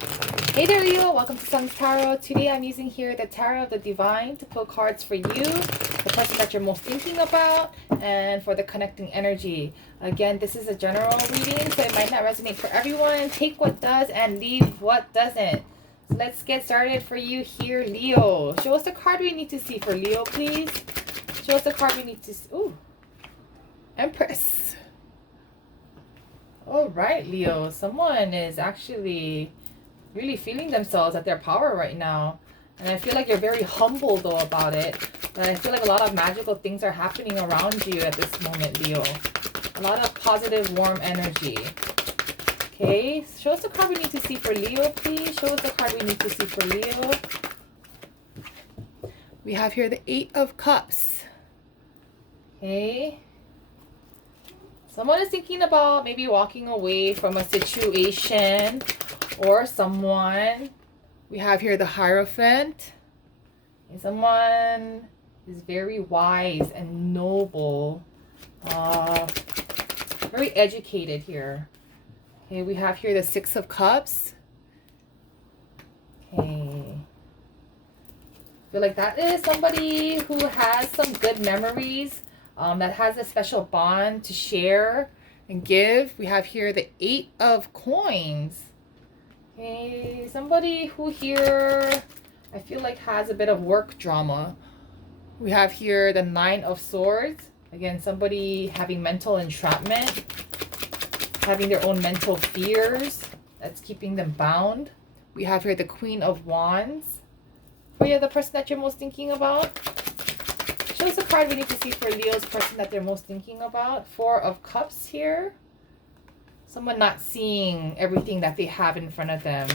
Hey there, Leo. Welcome to Sun's Tarot. Today I'm using here the Tarot of the Divine to pull cards for you, the person that you're most thinking about, and for the connecting energy. Again, this is a general reading, so it might not resonate for everyone. Take what does and leave what doesn't. So let's get started for you here, Leo. Show us the card we need to see for Leo, please. Show us the card we need to see. Ooh, Empress. All right, Leo. Someone is actually really feeling themselves at their power right now. And I feel like you're very humble though about it. But I feel like a lot of magical things are happening around you at this moment, Leo. A lot of positive, warm energy. Okay, show us the card we need to see for Leo, please. Show us the card we need to see for Leo. We have here the Eight of Cups. Okay. Someone is thinking about maybe walking away from a situation or someone. We have here the Hierophant. And someone is very wise and noble. Very educated here. Okay, we have here the Six of Cups. Okay. I feel like that is somebody who has some good memories, that has a special bond to share and give. We have here the Eight of Coins. Okay, somebody who here, I feel like has a bit of work drama. We have here the Nine of Swords. Again, somebody having mental entrapment, having their own mental fears that's keeping them bound. We have here the Queen of Wands. For you, the person that you're most thinking about. Show us a card we need to see for Leo's person that they're most thinking about. Four of Cups here. Someone not seeing everything that they have in front of them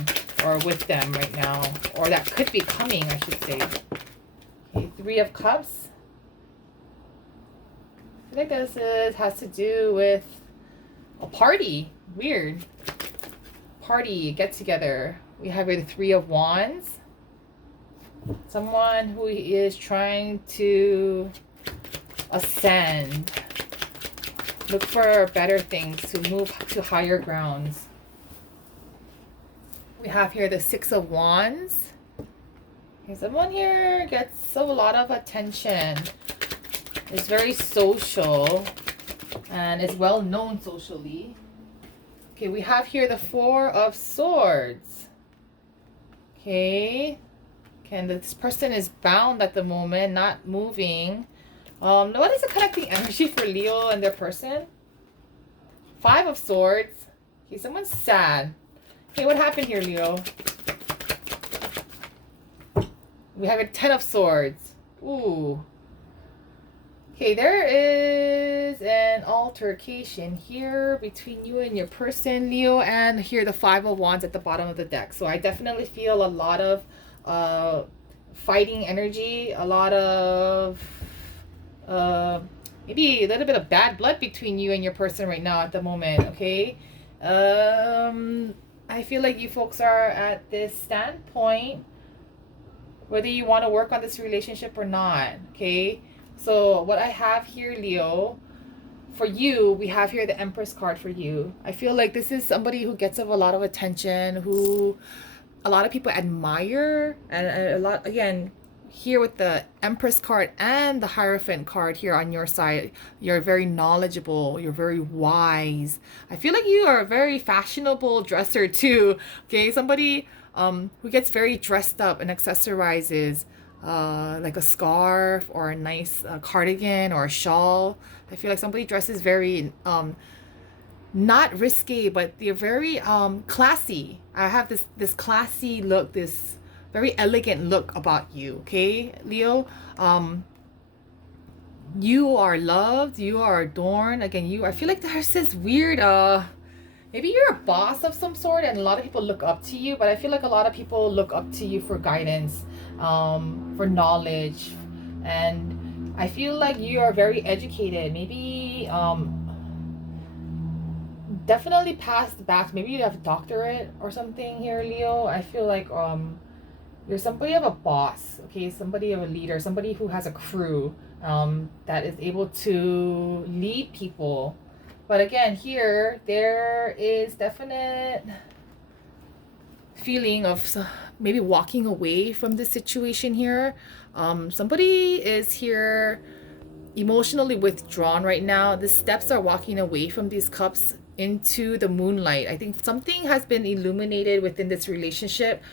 or with them right now. Or that could be coming, I should say. Okay, Three of Cups. I feel like this has to do with a party. Weird. Party, get together. We have here the Three of Wands. Someone who is trying to ascend. Look for better things, to move to higher grounds. We have here the Six of Wands. Okay, someone here gets a lot of attention. Is very social and is well known socially. Okay, we have here the Four of Swords. Okay. And this person is bound at the moment, not moving. What is the connecting energy for Leo and their person? Five of Swords. Okay, someone's sad. Okay, what happened here, Leo? We have a Ten of Swords. Ooh. Okay, there is an altercation here between you and your person, Leo, and here the Five of Wands at the bottom of the deck. So I definitely feel a lot of fighting energy, a lot of maybe a little bit of bad blood between you and your person right now at the moment. Okay, I feel like you folks are at this standpoint whether you want to work on this relationship or not. Okay, so what I have here, Leo, for you, we have here the Empress card for you. I feel like this is somebody who gets a lot of attention, who a lot of people admire, and a lot, again, here with the Empress card and the Hierophant card here on your side, you're very knowledgeable, you're very wise. I feel like you are a very fashionable dresser too. Okay, somebody who gets very dressed up and accessorizes, like a scarf or a nice cardigan or a shawl. I feel like somebody dresses very not risque, but they're very classy. I have this classy look, this very elegant look about you. Okay, Leo, you are loved, you are adorned. Again, I feel like there's this weird maybe you're a boss of some sort and a lot of people look up to you, but I feel like a lot of people look up to you for guidance, for knowledge, and I feel like you are very educated. Maybe definitely past back. Maybe you have a doctorate or something here, Leo. I feel like you're somebody of a boss, okay? Somebody of a leader, somebody who has a crew, that is able to lead people. But again, here there is definite feeling of maybe walking away from this situation here. Somebody is here emotionally withdrawn right now. The steps are walking away from these cups into the moonlight. I think something has been illuminated within this relationship,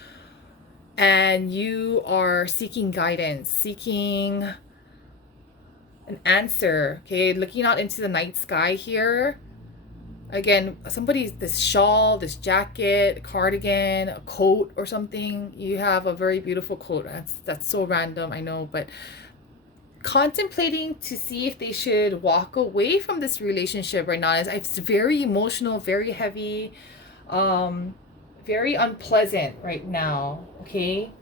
and you are seeking guidance, seeking an answer. Okay, looking out into the night sky here. Again, somebody's this shawl, this jacket, cardigan, a coat or something. You have a very beautiful coat. That's so random, I know, but contemplating to see if they should walk away from this relationship right now. It's very emotional, very heavy, very unpleasant right now. Okay.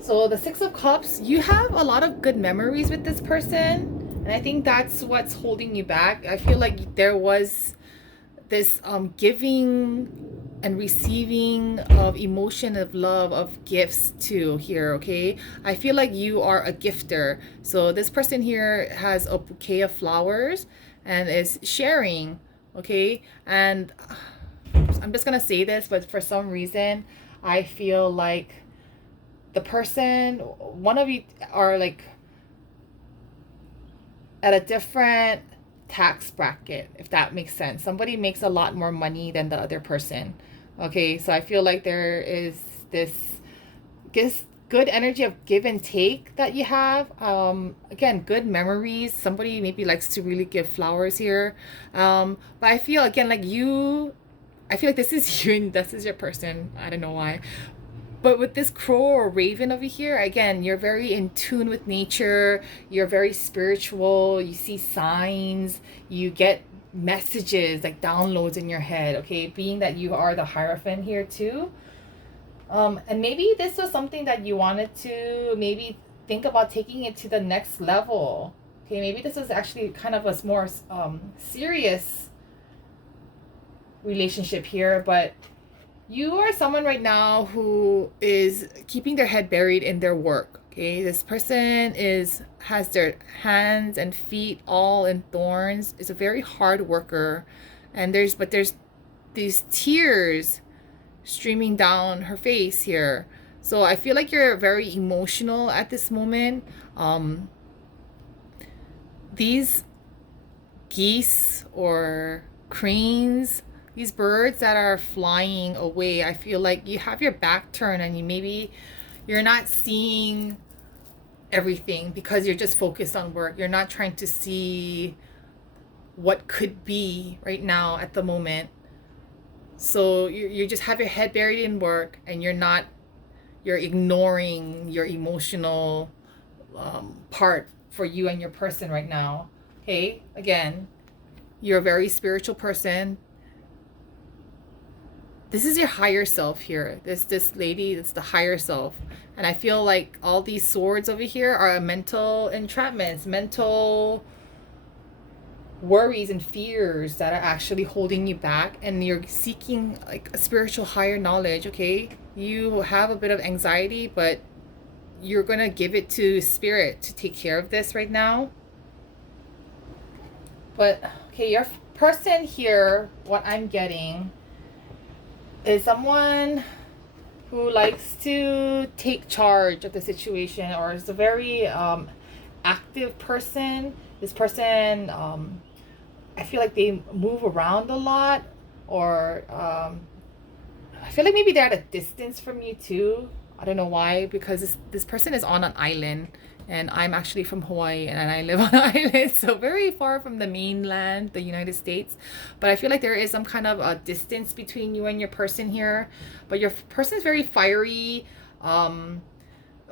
So the Six of Cups, you have a lot of good memories with this person. And I think that's what's holding you back. I feel like there was this giving and receiving of emotion, of love, of gifts too here, okay? I feel like you are a gifter. So this person here has a bouquet of flowers and is sharing, okay? And I'm just gonna say this, but for some reason, I feel like the person, one of you are like at a different tax bracket, if that makes sense. Somebody makes a lot more money than the other person. Okay, so I feel like there is this good energy of give and take that you have. Again, good memories. Somebody maybe likes to really give flowers here. But I feel again like I feel like this is you and this is your person. I don't know why. But with this crow or raven over here, again, you're very in tune with nature. You're very spiritual. You see signs. You get messages, like downloads in your head, okay? Being that you are the Hierophant here too. And maybe this was something that you wanted to maybe think about taking it to the next level. Okay, maybe this is actually kind of a more serious relationship here, but you are someone right now who is keeping their head buried in their work. Okay, this person has their hands and feet all in thorns. Is a very hard worker, and there's these tears streaming down her face here. So I feel like you're very emotional at this moment. These geese or cranes, these birds that are flying away, I feel like you have your back turned and you're not seeing everything because you're just focused on work. You're not trying to see what could be right now at the moment. So you just have your head buried in work, and you're ignoring your emotional part for you and your person right now. Okay, again, you're a very spiritual person. This is your higher self here. This lady, it's the higher self. And I feel like all these swords over here are mental entrapments, mental worries and fears that are actually holding you back, and you're seeking like a spiritual higher knowledge. Okay, you have a bit of anxiety, but you're gonna give it to spirit to take care of this right now. But okay, your person here, what I'm getting is someone who likes to take charge of the situation, or is a very active person. This person, I feel like they move around a lot, or I feel like maybe they're at a distance from you too. I don't know why, because this person is on an island, and I'm actually from Hawaii, and I live on an island, so very far from the mainland, the United States. But I feel like there is some kind of a distance between you and your person here. But your person is very fiery,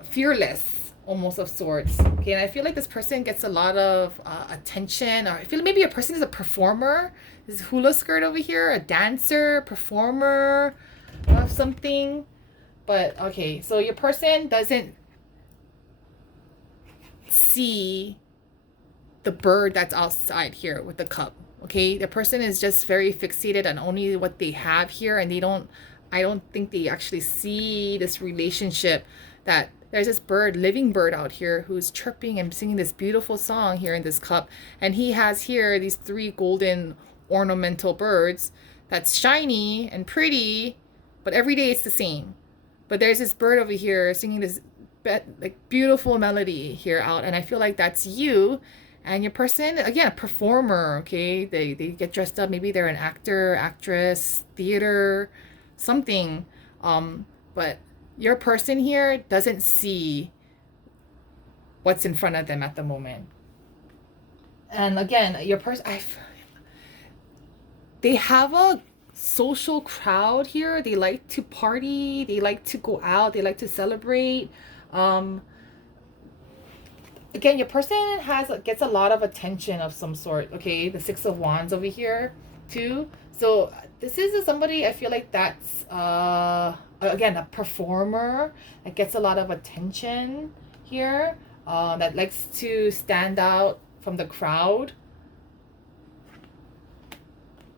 fearless, almost of sorts. Okay, and I feel like this person gets a lot of attention, or I feel like maybe a person is a performer. This hula skirt over here, a dancer, performer of something. But okay, so your person doesn't see the bird that's outside here with the cup. Okay, the person is just very fixated on only what they have here, and I don't think they actually see this relationship, that there's this bird, living bird out here, who's chirping and singing this beautiful song here in this cup, and he has here these 3 golden ornamental birds that's shiny and pretty, but every day it's the same. But there's this bird over here singing this like beautiful melody here out, and I feel like that's you. And your person, again, a performer, okay? They get dressed up. Maybe they're an actor, actress, theater, something. But your person here doesn't see what's in front of them at the moment. And again, your person, they have a social crowd here. They like to party. They like to go out. They like to celebrate. Again, your person gets a lot of attention of some sort. Okay, the Six of Wands over here too. So this is somebody, I feel like that's again, a performer that gets a lot of attention here, that likes to stand out from the crowd.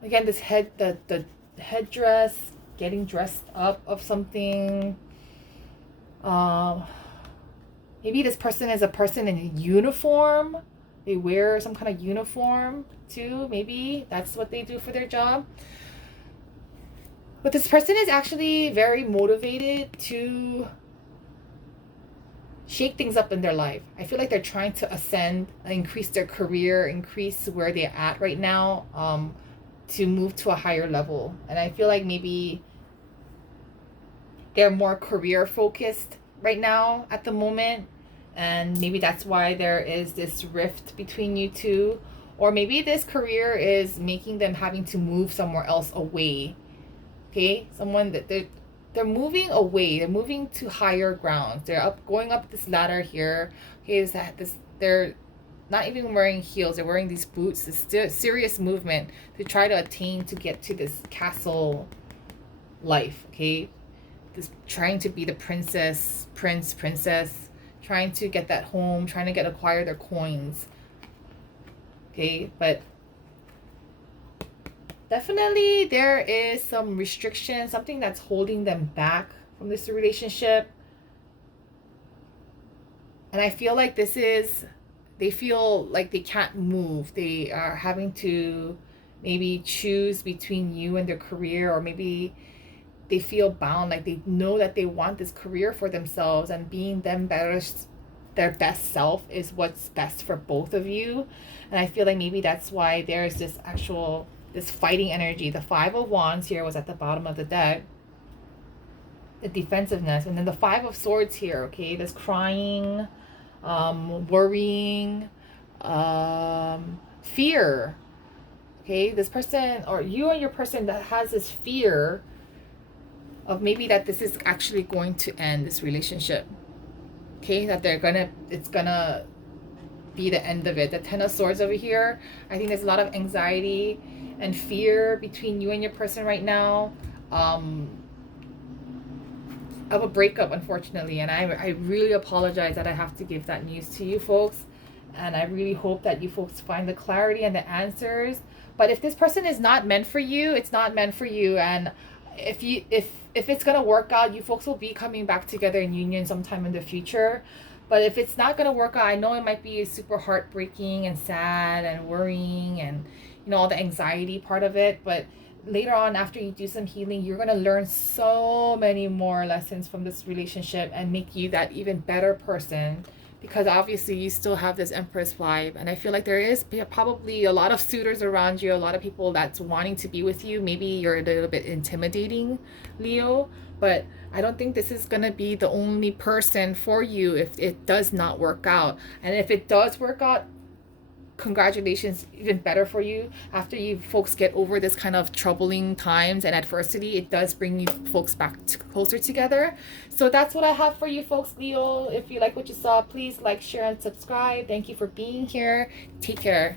Again, this the headdress, getting dressed up of something. Maybe this person is a person in a uniform. They wear some kind of uniform too. Maybe that's what they do for their job. But this person is actually very motivated to shake things up in their life. I feel like they're trying to ascend, increase their career, increase where they're at right now, to move to a higher level. And I feel like maybe they're more career focused right now at the moment, and maybe that's why there is this rift between you two. Or maybe this career is making them having to move somewhere else away. Okay, someone that they're moving away, they're moving to higher grounds, they're going up this ladder here. Okay, is that this, they're not even wearing heels, they're wearing these boots. This serious movement to try to attain to get to this castle life. Okay, this trying to be the princess, princess, trying to get that home, trying to acquire their coins. Okay, but definitely there is some restriction, something that's holding them back from this relationship. And I feel like they feel like they can't move. They are having to maybe choose between you and their career, or maybe they feel bound, like they know that they want this career for themselves, and being their best self is what's best for both of you. And I feel like maybe that's why there's this fighting energy. The Five of Wands here was at the bottom of the deck, the defensiveness, and then the Five of Swords here. Okay, this crying, worrying, fear. Okay, this person, or you and your person, that has this fear of maybe that this is actually going to end, this relationship. Okay, that it's gonna be the end of it. The Ten of Swords over here, I think there's a lot of anxiety and fear between you and your person right now, of a breakup, unfortunately. And I really apologize that I have to give that news to you folks, and I really hope that you folks find the clarity and the answers. But if this person is not meant for you, it's not meant for you. And if it's gonna work out, you folks will be coming back together in union sometime in the future. But if it's not gonna work out, I know it might be super heartbreaking and sad and worrying, and all the anxiety part of it. But later on, after you do some healing, you're gonna learn so many more lessons from this relationship and make you that even better person. Because obviously you still have this Empress vibe, and I feel like there is probably a lot of suitors around you, a lot of people that's wanting to be with you. Maybe you're a little bit intimidating, Leo, but I don't think this is going to be the only person for you if it does not work out. And if it does work out, congratulations, even better for you. After you folks get over this kind of troubling times and adversity, it does bring you folks back closer together. So that's what I have for you folks, Leo. If you like what you saw, please like, share, and subscribe. Thank you for being here. Take care.